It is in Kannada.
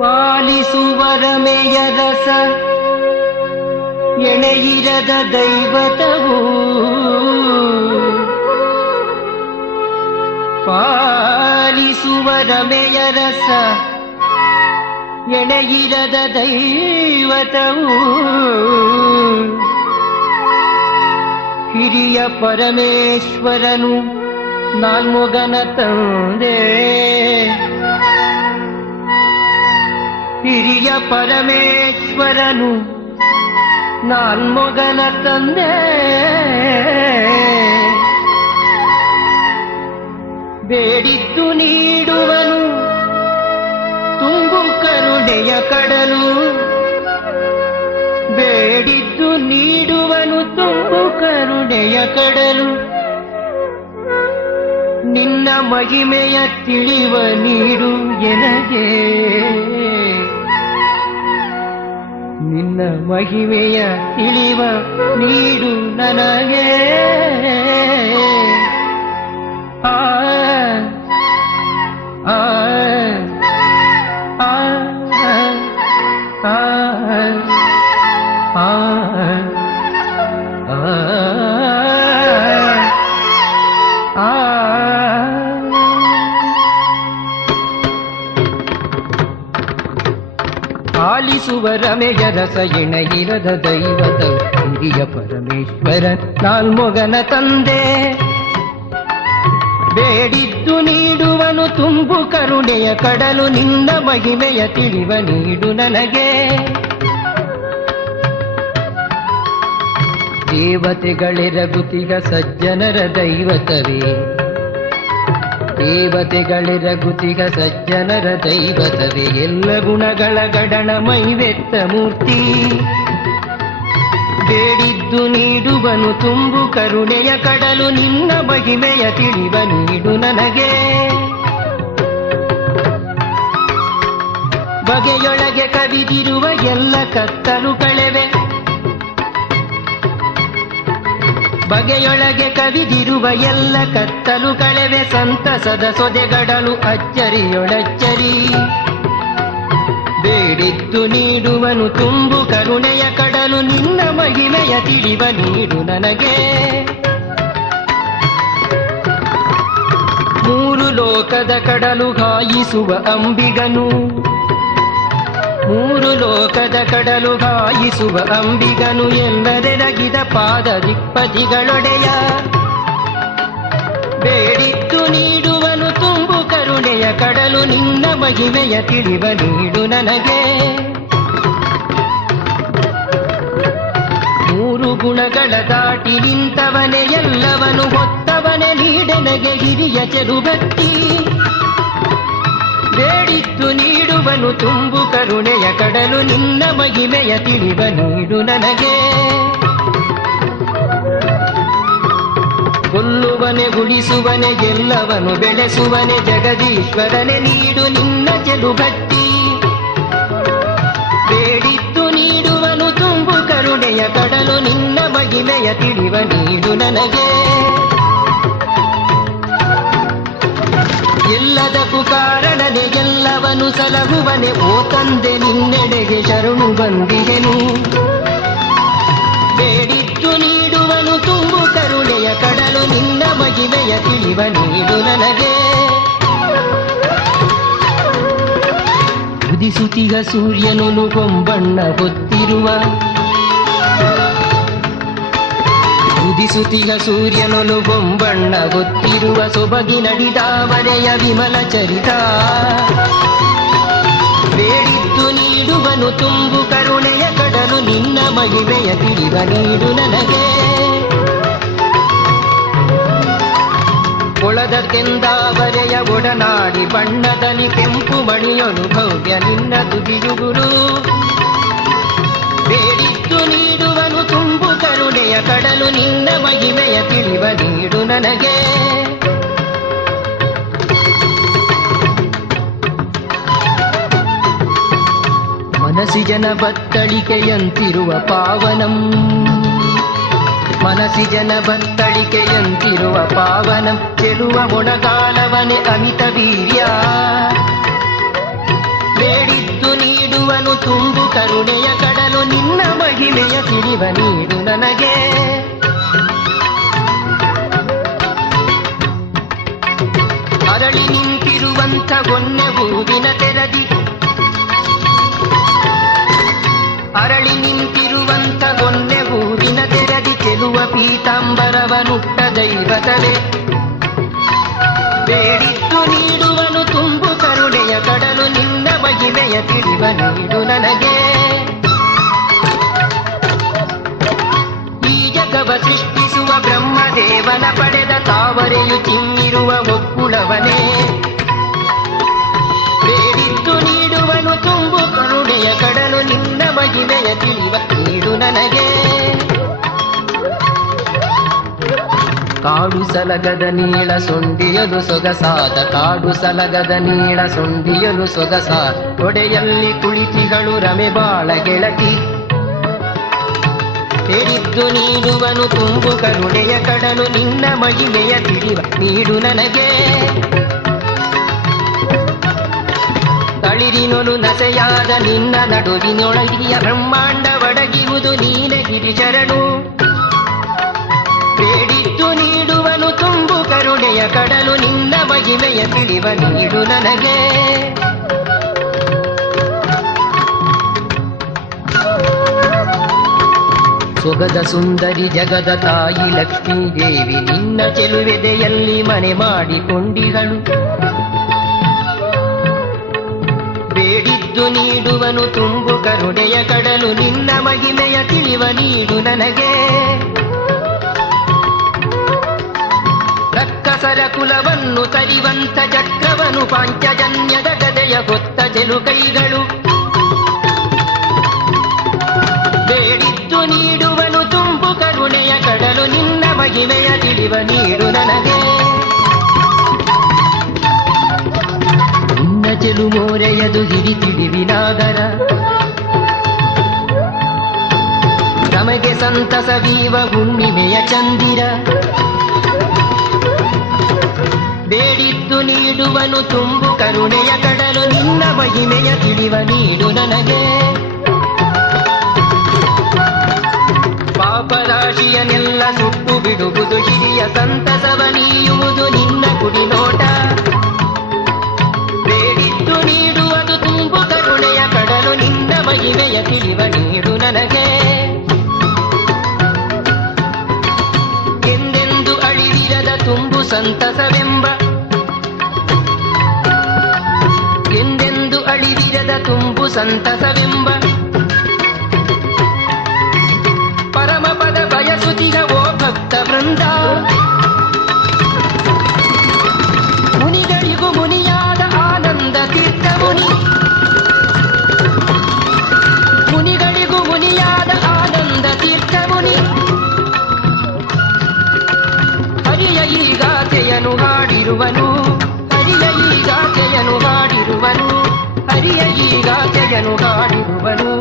ಪಾಲಿಸುವರಮೆಯ ರಸ ಎಣೆಯಿರದ ದೈವತವು ಪಾಲಿಸುವರಮೆಯ ರಸ ಎಣೆಯಿರದ ದೈವತವು ಹಿರಿಯ ಪರಮೇಶ್ವರನು ನಾಲ್ಮೊಗನ ತಂದೆ ಹಿರಿಯ ಪರಮೇಶ್ವರನು ನಾಲ್ಮೊಗನ ತಂದೆ ಬೇಡಿದ್ದು ನೀಡುವನು ತುಂಬು ಕರುಣೆಯ ಕಡಲು ಬೇಡಿದ್ದು ನೀಡುವನು ತುಂಬು ಕರುಣೆಯ ಕಡಲು ನಿನ್ನ ಮಹಿಮೆಯ ತಿಳಿವ ನೀಡು ಎನಗೆ ನಿನ್ನ ಮಹಿಮೆಯ ತಿಳಿವ ನೀಡು ನನಗೆ ಆ ಆ ಆ ಆ ಆ ಆಲಿಸುವ ರಮೆಯ ರಸ ಎಣೆಯಿರದ ದೈವದ ಹಿರಿಯ ಪರಮೇಶ್ವರ ನಾಲ್ಮೊಗನ ತಂದೆ ಬೇಡಿದ್ದು ನೀಡುವನು ತುಂಬು ಕರುಣೆಯ ಕಡಲು ನಿನ್ನ ಮಹಿಮೆಯ ತಿಳಿವ ನೀಡು ನನಗೆ ದೇವತೆಗಳಿರಗುತಿಗ ಸಜ್ಜನರ ದೈವತವೇ ದೇವತೆಗಳಿರಗುತಿಗ ಸಜ್ಜನರ ದೈವತವೇ ಎಲ್ಲ ಗುಣಗಳ ಗಡಣ ಮೈವೆತ್ತ ಮೂರ್ತಿ ಬೇಡಿದ್ದು ನೀಡುವನು ತುಂಬು ಕರುಣೆಯ ಕಡಲು ನಿನ್ನ ಮಹಿಮೆಯ ತಿಳಿವ ನೀಡು ನನಗೆ ಬಗೆಯೊಳಗೆ ಕವಿದಿರುವ ಎಲ್ಲ ಕತ್ತಲು ಕಳೆವೆ ಬಗೆಯೊಳಗೆ ಕವಿದಿರುವ ಎಲ್ಲ ಕತ್ತಲು ಕಳೆವೆ ಸಂತಸದ ಸೊದೆಗಡಲು ಅಚ್ಚರಿಯೊಳಚ್ಚರಿ ಬೇಡಿದ್ದು ನೀಡುವನು ತುಂಬು ಕರುಣೆಯ ಕಡಲು ನಿನ್ನ ಮಹಿಮೆಯ ತಿಳಿವ ನೀಡು ನನಗೆ ಮೂರು ಲೋಕದ ಕಡಲು ಗಾಯಿಸುವ ಅಂಬಿಗನು ಮೂರು ಲೋಕದ ಕಡಲು ಗಾಯಿಸುವ ಅಂಬಿಗನು ಎಲ್ಲರೆರಗಿದ ಪಾದ ದಿಕ್ಪತಿಗಳೊಡೆಯ ಬೇಡಿದ್ದು ನೀಡುವನು ತುಂಬು ಕರುಣೆಯ ಕಡಲು ನಿನ್ನ ಮಹಿಮೆಯ ತಿಳಿವ ನೀಡು ನನಗೆ ಮೂರು ಗುಣಗಳ ದಾಟಿ ನಿಂತವನೇ ಎಲ್ಲವನು ಹೊತ್ತವನೇ ನೀಡೆನಗೆ ಹಿರಿಯ ಚೆಲುಬತ್ತಿ ಬೇಡಿದ್ದು ನೀಡುವನು ತುಂಬು ಕರುಣೆಯ ಕಡಲು ನಿನ್ನ ಮಹಿಮೆಯ ತಿಳಿವ ನೀಡು ನನಗೆ ಕೊಲ್ಲುವನೆ ಉಳಿಸುವನೆ ಎಲ್ಲವನು ಬೆಳೆಸುವನೆ ಜಗದೀಶ್ವರನೆ ನೀಡು ನಿನ್ನ ಚೆಲುಬತ್ತಿ ಬೇಡಿದ್ದು ನೀಡುವನು ತುಂಬು ಕರುಣೆಯ ಕಡಲು ನಿನ್ನ ಮಹಿಮೆಯ ತಿಳಿವ ನೀಡು ನನಗೆ ಎಲ್ಲದಕ್ಕೂ ಕಾರಣನೆ ಎಲ್ಲವನು ಸಲಹುವನೆ ಓ ತಂದೆ ನಿನ್ನೆಡೆಗೆ ಶರಣು ಬಂದಿಗೆನು ಬೇಡಿದ್ದು ನೀಡುವನು ತುಂಬು ಕರುಣೆಯ ಕಡಲು ನಿನ್ನ ಮಹಿಮೆಯ ತಿಳಿವ ನೀಡು ನನಗೆ ಉದಿಸುತ್ತಿಗ ಸೂರ್ಯನು ಕೊಂಬಣ್ಣ ಹೊತ್ತಿರುವ ಉದಿಸುತ್ತಿಗ ಸೂರ್ಯನು ಬೊಂಬಣ್ಣ ಗೊತ್ತಿರುವ ಸೊಬಗಿನಡಿದಾವರೆಯ ವಿಮಲ ಚರಿತ ಬೇಡಿದ್ದು ನೀಡುವನು ತುಂಬು ಕರುಣೆಯ ಕಡಲು ನಿನ್ನ ಮಹಿಮೆಯ ತಿಳಿವ ನೀಡು ನನಗೆ ಕೊಳದ ಕೆಂದಾವರೆಯ ಒಡನಾಡಿ ಬಣ್ಣದಲ್ಲಿ ಕೆಂಪು ಮಣಿಯೊನು ಭವ್ಯ ನಿನ್ನ ತುದಿಯುಗುರು ಬೇಡಿದ್ದು ನೀಡುವನು ತುಂಬು ಕರುಣೆಯ ಕಡಲು ನಿನ್ನ ಮಹಿಮೆಯ ತಿಳಿವ ನೀಡು ನನಗೆ ಮನಸ್ಸಿಜನ ಬತ್ತಳಿಕೆಯಂತಿರುವ ಪಾವನಂ ಮನಸ್ಸಿಜನ ಬತ್ತಳಿಕೆಯಂತಿರುವ ಪಾವನಂ ಚೆಲುವ ಒಣಗಾಲವನೆ ಅಮಿತ ವೀರ್ಯ ಬೇಡಿದ್ದು ಕರುಣೆಯ ಕಡಲು ನಿನ್ನ ಮಹಿಮೆಯ ತಿಳಿವ ನೀಡು ನನಗೆ. ಅರಳಿ ನಿಂತಿರುವಂಥ ಗೊನ್ನೆ ಹೂವಿನ ತೆರದಿ, ಅರಳಿ ನಿಂತಿರುವಂಥ ಗೊನ್ನೆ ಹೂವಿನ ತೆರದಿ ಚೆಲುವ ಪೀತಾಂಬರವನುಟ್ಟ ದೈವತವೇ, ಬೇಡಿದ್ದು ನೀಡುವನು ತುಂಬು ಕರುಣೆಯ ಕಡಲು ನಿನ್ನ ಮಹಿಮೆಯ ತಿಳಿವ ನೀಡು ನನಗೆ. ಈ ಜಗವ ಸೃಷ್ಟಿಸುವ ಬ್ರಹ್ಮದೇವನ ಪಡೆದ ತಾವರೆಯು ಚಿಮ್ಮಿರುವ ಒಕ್ಕುಳವನೇ, ಬೇಡಿದ್ದು ನೀಡುವನು ತುಂಬು ಕರುಣೆಯ ಕಡಲು ನಿನ್ನ ಮಹಿಮೆಯ ತಿಳಿವ ನೀಡು ನನಗೆ. ಕಾಡು ಸಲಗದ ನೀಳ ಸೊಂದಿಯಲು ಸೊಗಸಾದ, ಕಾಡು ಸಲಗದ ನೀಳ ಸೊಂದಿಯಲು ಸೊಗಸಾದ ತೊಡೆಯಲ್ಲಿ ಕುಳಿತಿಗಳು ರಮೆ ಬಾಳ ಗೆಳತಿ, ಹೇಳಿದ್ದು ನೀಡುವನು ತುಂಬು ಕರುಣೆಯ ಕಡಲು ನಿನ್ನ ಮಹಿಮೆಯ ತಿಳಿವ ನೀಡು ನನಗೆ. ತಳಿರಿನೊಲು ನಸೆಯಾದ ನಿನ್ನ ನಡುವಿನೊಳಗಿಯ ಬ್ರಹ್ಮಾಂಡ ಒಡಗಿರುವುದು ನೀನೆ ಗಿರಿಶರಣು, ಬೇಡಿದ್ದು ನೀಡುವನು ತುಂಬು ಕರುಣೆಯ ಕಡಲು ನಿನ್ನ ಮಹಿಮೆಯ ತಿಳಿವ ನೀಡು ನನಗೆ. ಸೊಗದ ಸುಂದರಿ ಜಗದ ತಾಯಿ ಲಕ್ಷ್ಮೀ ದೇವಿ ನಿನ್ನ ಚೆಲುವೆದೆಯಲ್ಲಿ ಮನೆ ಮಾಡಿಕೊಂಡಿಗಳು, ಬೇಡಿದ್ದು ನೀಡುವನು ತುಂಬು ಕರುಣೆಯ ಕಡಲು ನಿನ್ನ ಮಹಿಮೆಯ ತಿಳಿವ ನೀಡು ನನಗೆ. ರಕ್ಕಸರ ಕುಲವನ್ನು ತರಿವಂತ ಚಕ್ರವನು ಪಾಂಚಜನ್ಯದ ಗದೆಯ ಹೊತ್ತ ಚೆಲುಕೈಗಳು, ಬೇಡಿದ್ದು ನೀಡುವನು ತುಂಬು ಕರುಣೆಯ ಕಡಲು ನಿನ್ನ ಮಹಿಮೆಯ ತಿಳಿವ ನೀಡು ನನಗೆ. ನಿನ್ನ ಚೆಲು ಮೋರೆಯದು ಹಿಡಿ ತಿಳಿವಿನಾದರ, ನಮಗೆ ಸಂತಸವೀವ ಹುಣ್ಣಿಮೆಯ ಚಂದಿರ, ಬೇಡಿದ್ದು ನೀಡುವನು ತುಂಬು ಕರುಣೆಯ ಕಡಲು ನಿನ್ನ ಮಹಿಮೆಯ ತಿಳಿವ ನೀಡು ನನಗೆ. ಪಾಪರಾಶಿಯನ್ನೆಲ್ಲ ಸುಟ್ಟು ಬಿಡುವುದು ಹಿರಿಯ ಸಂತಸವ ನೀಯುವುದು ನಿನ್ನ ಕುಡಿನೋಟ, ಬೇಡಿದ್ದು ನೀಡುವುದು ತುಂಬು ಕರುಣೆಯ ಕಡಲು ನಿನ್ನ ಮಹಿಮೆಯ ತಿಳಿವ ನೀಡು ನನಗೆ. ಎಂದೆಂದು ಅಳಿವಿರದ ತುಂಬು ಸಂತಸವೆಂಬ, ಎಂದೆಂದು ಅಳಿವಿರದ ತುಂಬು ಸಂತಸವೆಂಬ ಪರಮ ಪದ ಬಯಸುತ್ತಿರ ಓ ಭಕ್ತ ವೃಂದ, ಮುನಿಗಳಿಗೂ ಮುನಿಯಾದ ಆನಂದ ತೀರ್ಥ ಮುನಿ, ಮುನಿಗಳಿಗೂ ಮುನಿಯಾದ ಆನಂದ ತೀರ್ಥ ಮುನಿ, ಹರಿಯ ಈಗಾಕೆಯನ್ನು ಹಾಡಿರುವನು, ಹರಿಯ ಈಗಾಕೆಯನ್ನು ಹಾಡಿರುವನು, ಹರಿಯ ಈಗಾಕೆಯನ್ನು ಹಾಡಿರುವನು.